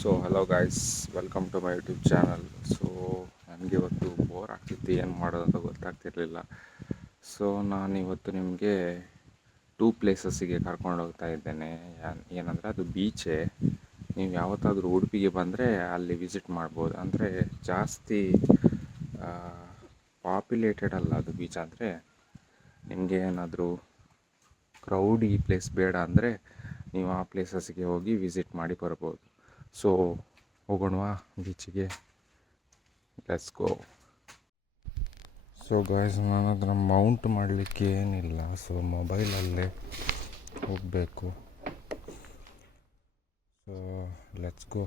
So hello guys, welcome to my YouTube channel. So ನನಗೆ ಇವತ್ತು bore ಆಗ್ತಿತ್ತು, ಏನು ಮಾಡೋದು ಅಂತ ಗೊತ್ತಾಗ್ತಿರ್ಲಿಲ್ಲ. ಸೊ ನಾನಿವತ್ತು ನಿಮಗೆ ಪ್ಲೇಸಸ್ಸಿಗೆ ಕರ್ಕೊಂಡು ಹೋಗ್ತಾ ಇದ್ದೇನೆ. ಏನಂದರೆ ಅದು ಬೀಚೇ. ನೀವು ಯಾವತ್ತಾದರೂ ಉಡುಪಿಗೆ ಬಂದರೆ ಅಲ್ಲಿ ವಿಸಿಟ್ ಮಾಡ್ಬೋದು. ಅಂದರೆ ಜಾಸ್ತಿ ಪಾಪ್ಯುಲೇಟೆಡ್ ಅಲ್ಲ ಅದು ಬೀಚ್. ಅಂದರೆ ನಿಮಗೆ ಏನಾದರೂ ಕ್ರೌಡಿ ಪ್ಲೇಸ್ ಬೇಡ ಅಂದರೆ ನೀವು ಆ ಪ್ಲೇಸಸ್ಸಿಗೆ ಹೋಗಿ ವಿಸಿಟ್ ಮಾಡಿ ಬರ್ಬೋದು. ಸೊ ಹೋಗೋಣವಾ ಬೀಚಿಗೆ? Let's go. ಸೊ ಗಾಯ್ಸ್, ನನ್ನ ಹತ್ರ ಮೌಂಟ್ ಮಾಡಲಿಕ್ಕೆ ಏನಿಲ್ಲ, ಸೊ ಮೊಬೈಲಲ್ಲೇ ಹೋಗಬೇಕು. So let's go.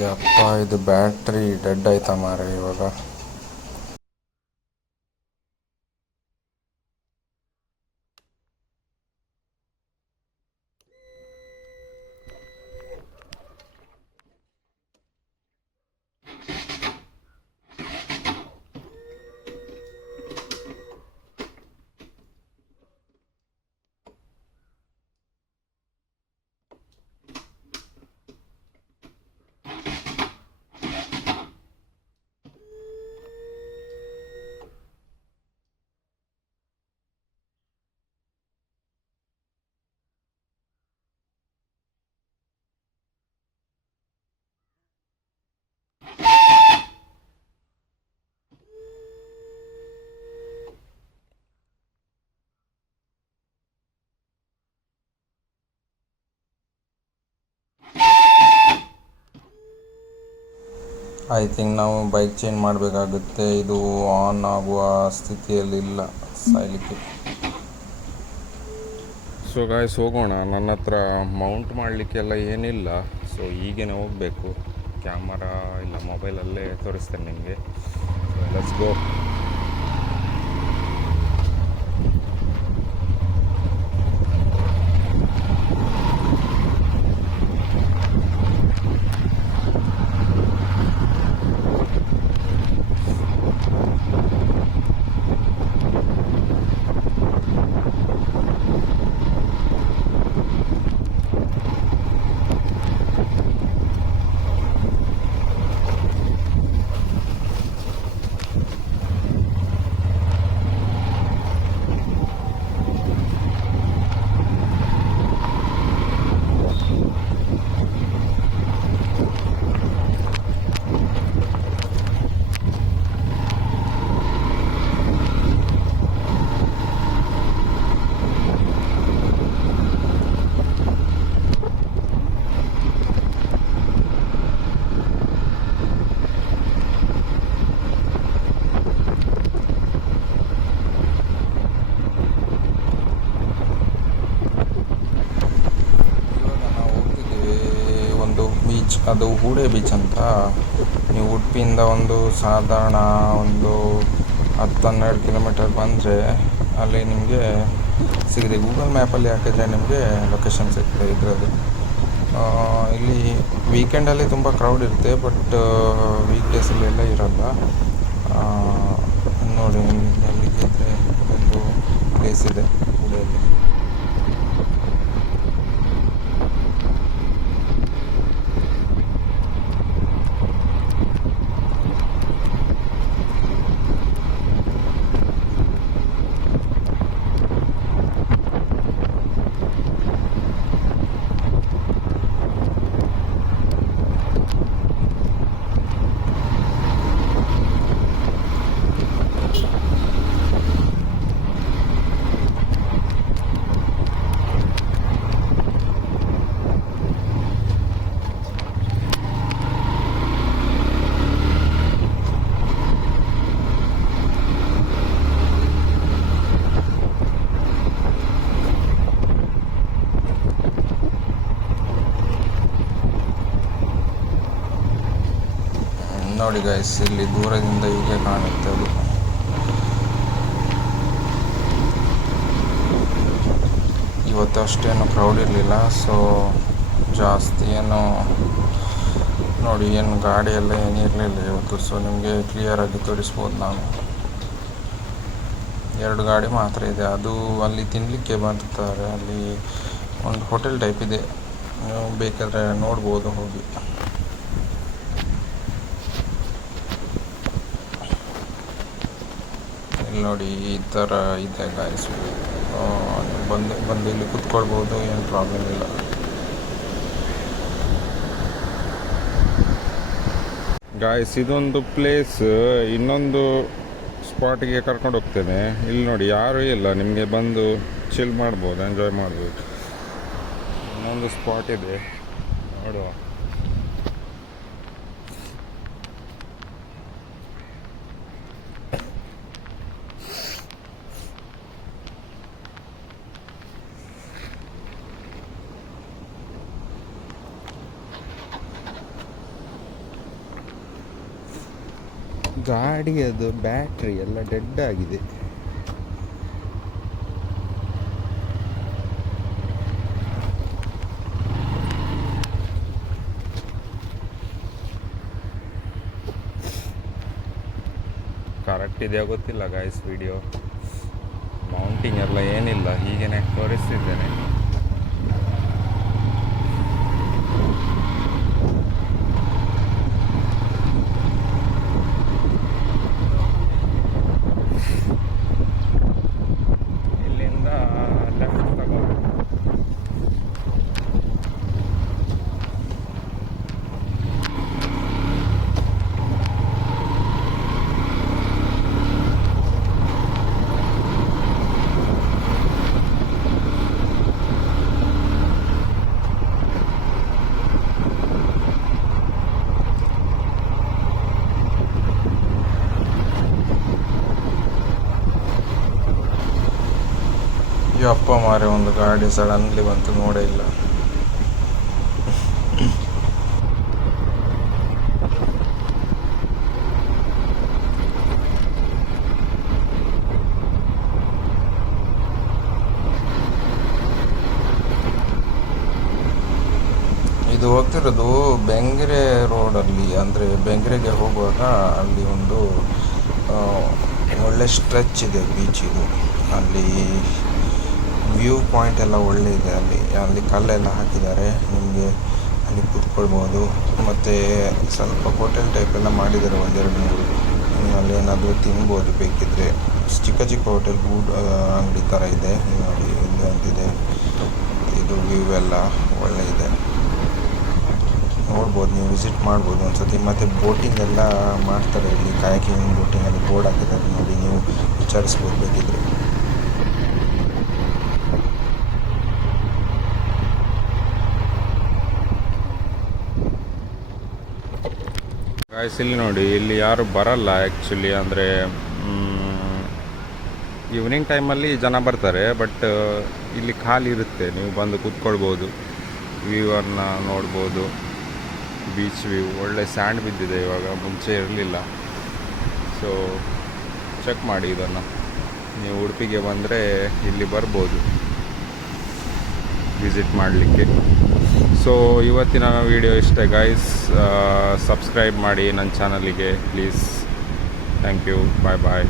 ಯಪ್ಪ, ಇದು ಬ್ಯಾಟ್ರಿ ಡೆಡ್ ಆಯ್ತಾ ಮಾರೆ ಇವಾಗ. ಐ ಥಿಂಕ್ ನಾವು ಬೈಕ್ ಚೇಂಜ್ ಮಾಡಬೇಕಾಗುತ್ತೆ. ಇದು ಆನ್ ಆಗುವ ಸ್ಥಿತಿಯಲ್ಲಿಲ್ಲ ಸಾಯಲಿಕ್ಕೆ. ಸೊ ಗಾಯ್ಸ್, ಹೋಗೋಣ. ನನ್ನ ಹತ್ರ ಮೌಂಟ್ ಮಾಡಲಿಕ್ಕೆಲ್ಲ ಏನಿಲ್ಲ, ಸೊ ಈಗೇನೆ ಹೋಗಬೇಕು. ಕ್ಯಾಮರಾ ಇಲ್ಲ, ಮೊಬೈಲಲ್ಲೇ ತೋರಿಸ್ತೇನೆ ನಿಮಗೆ. So let's go. ಅದು ಹೂಡೆ ಬೀಚ್ ಅಂತ. ನೀವು ಉಡುಪಿಯಿಂದ ಒಂದು ಸಾಧಾರಣ ಒಂದು 10-12 ಕಿಲೋಮೀಟರ್ ಬಂದರೆ ಅಲ್ಲಿ ನಿಮಗೆ ಸಿಗಿದೆ. ಗೂಗಲ್ ಮ್ಯಾಪಲ್ಲಿ ಹಾಕಿದರೆ ನಿಮಗೆ ಲೊಕೇಶನ್ ಸಿಗ್ತದೆ ಇದರದ್ದು. ಇಲ್ಲಿ ವೀಕೆಂಡಲ್ಲಿ ತುಂಬ ಕ್ರೌಡ್ ಇರುತ್ತೆ, ಬಟ್ ವೀಕ್ ಡೇಸಲ್ಲೆಲ್ಲ ಇರಲ್ಲ. ನೋಡಿ, ಅಲ್ಲಿಗೆ ಒಂದು ಪ್ಲೇಸ್ ಇದೆ ಹೂಡೆಯಲ್ಲಿ. ನೋಡಿ ಗೈಸ್, ಇಲ್ಲಿ ದೂರದಿಂದ ಹೀಗೆ ಕಾಣುತ್ತೆ ಅದು. ಇವತ್ತು ಅಷ್ಟೇನು ಕ್ರೌಡ್ ಇರಲಿಲ್ಲ, ಸೊ ಜಾಸ್ತಿ ಏನು ನೋಡಿ, ಏನು ಗಾಡಿ ಎಲ್ಲ ಏನಿರಲಿಲ್ಲ ಇವತ್ತು. ಸೊ ನಿಮಗೆ ಕ್ಲಿಯರಾಗಿ ತೋರಿಸ್ಬೋದು. ನಾನು 2 ಗಾಡಿ ಮಾತ್ರ ಇದೆ. ಅದು ಅಲ್ಲಿ ತಿನ್ನಲಿಕ್ಕೆ ಬರ್ತಾರೆ. ಅಲ್ಲಿ ಒಂದು ಹೋಟೆಲ್ ಟೈಪ್ ಇದೆ, ನೀವು ಬೇಕಾದರೆ ನೋಡ್ಬೋದು ಹೋಗಿ. ಇಲ್ಲಿ ನೋಡಿ ಈ ಥರ ಇದೆ ಗಾಯ್ಸ್. ಬಂದು ಇಲ್ಲಿ ಕೂತ್ಕೊಳ್ಬೋದು, ಏನು ಪ್ರಾಬ್ಲಮ್ ಇಲ್ಲ. ಗಾಯ್ಸ್, ಇದೊಂದು ಪ್ಲೇಸ್ ಇನ್ನೊಂದು ಸ್ಪಾಟಿಗೆ ಕರ್ಕೊಂಡು ಹೋಗ್ತೇನೆ. ಇಲ್ಲಿ ನೋಡಿ ಯಾರೂ ಇಲ್ಲ, ನಿಮಗೆ ಬಂದು ಚಿಲ್ ಮಾಡ್ಬೋದು, ಎಂಜಾಯ್ ಮಾಡ್ಬೋದು. ಇನ್ನೊಂದು ಸ್ಪಾಟ್ ಇದೆ, ನೋಡುವ. ಗಾಡಿಯದು ಬ್ಯಾಟ್ರಿ ಎಲ್ಲ ಡೆಡ್ ಆಗಿದೆ. ಕರೆಕ್ಟ್ ಇದೆಯಾ ಗೊತ್ತಿಲ್ಲ ಗಾಯ್ಸ್. ವಿಡಿಯೋ ಮೌಂಟಿಂಗ್ ಎಲ್ಲ ಏನಿಲ್ಲ, ಹೀಗೇನೆ ತೋರಿಸ್ತಿದ್ದೇನೆ. ಇಲ್ಲಿಂದ ಲೆಫ್ಟ್ ತಗೊಂಡು ಅಪ್ಪ ಮಾರೆ, ಒಂದು ಗಾಡಿ ಸಡನ್ಲಿ ಬಂತು, ನೋಡೇ ಇಲ್ಲ. ಇದು ಹೋಗ್ತಿರೋದು ಬೆಂಗ್ರೆ ರೋಡಲ್ಲಿ, ಅಂದರೆ ಬೆಂಗ್ರೆಗೆ ಹೋಗುವಾಗ ಅಲ್ಲಿ ಒಂದು ಒಳ್ಳೆ ಸ್ಟ್ರೆಚ್ ಇದೆ ಬೀಚ್. ಇದು ಅಲ್ಲಿ ವ್ಯೂ ಪಾಯಿಂಟ್ ಎಲ್ಲ ಒಳ್ಳೆ ಇದೆ. ಅಲ್ಲಿ ಕಲ್ಲೆಲ್ಲ ಹಾಕಿದ್ದಾರೆ, ನಿಮಗೆ ಅಲ್ಲಿ ಕೂತ್ಕೊಳ್ಬೋದು. ಮತ್ತು ಸ್ವಲ್ಪ ಹೋಟೆಲ್ ಟೈಪ್ ಎಲ್ಲ ಮಾಡಿದ್ದಾರೆ, 1-2-3. ಅಲ್ಲಿ ಏನಾದರೂ ತಿನ್ಬೋದು ಬೇಕಿದ್ದರೆ. ಚಿಕ್ಕ ಚಿಕ್ಕ ಹೋಟೆಲ್, ಫುಡ್ ಅಂಗಡಿ ಥರ ಇದೆ ನೋಡಿ. ಇಲ್ಲಿ ಒಂದಿದೆ, ಇದು ವ್ಯೂ ಎಲ್ಲ ಒಳ್ಳೆ ಇದೆ, ನೋಡ್ಬೋದು. ನೀವು ವಿಸಿಟ್ ಮಾಡ್ಬೋದು ಒಂದ್ಸತಿ. ಮತ್ತು ಬೋಟಿಂಗ್ ಎಲ್ಲ ಮಾಡ್ತಾರೆ ಇಲ್ಲಿ, ಕಾಯಾಕಿಂಗ್ ಬೋಟಿಂಗ್ ಅಲ್ಲಿ ಬೋರ್ಡ್ ಹಾಕಿದ್ದಾರೆ ನೋಡಿ, ನೀವು ವಿಚಾರಿಸ್ಬೋದು ಬೇಕಿದ್ರೆ. ಗಾಯ್ಸ್, ಇಲ್ಲಿ ನೋಡಿ, ಇಲ್ಲಿ ಯಾರು ಬರಲ್ಲ ಆ್ಯಕ್ಚುಲಿ. ಅಂದರೆ ಈವ್ನಿಂಗ್ ಟೈಮಲ್ಲಿ ಜನ ಬರ್ತಾರೆ, ಬಟ್ ಇಲ್ಲಿ ಖಾಲಿ ಇರುತ್ತೆ. ನೀವು ಬಂದು ಕೂತ್ಕೊಳ್ಬೋದು, ವ್ಯೂವನ್ನು ನೋಡ್ಬೋದು. ಬೀಚ್ ವ್ಯೂ ಒಳ್ಳೆ ಸ್ಯಾಂಡ್ ಬಿದ್ದಿದೆ ಇವಾಗ, ಮುಂಚೆ ಇರಲಿಲ್ಲ. ಸೊ ಚೆಕ್ ಮಾಡಿ ಇದನ್ನು. ನೀವು ಉಡುಪಿಗೆ ಬಂದರೆ ಇಲ್ಲಿ ಬರ್ಬೋದು ವಿಸಿಟ್ ಮಾಡಲಿಕ್ಕೆ. ಸೊ ಇವತ್ತಿನ ವಿಡಿಯೋ ಇಷ್ಟೇ ಗಾಯ್ಸ್. ಸಬ್ಸ್ಕ್ರೈಬ್ ಮಾಡಿ ನನ್ನ ಚಾನಲಿಗೆ please. Thank you. Bye bye.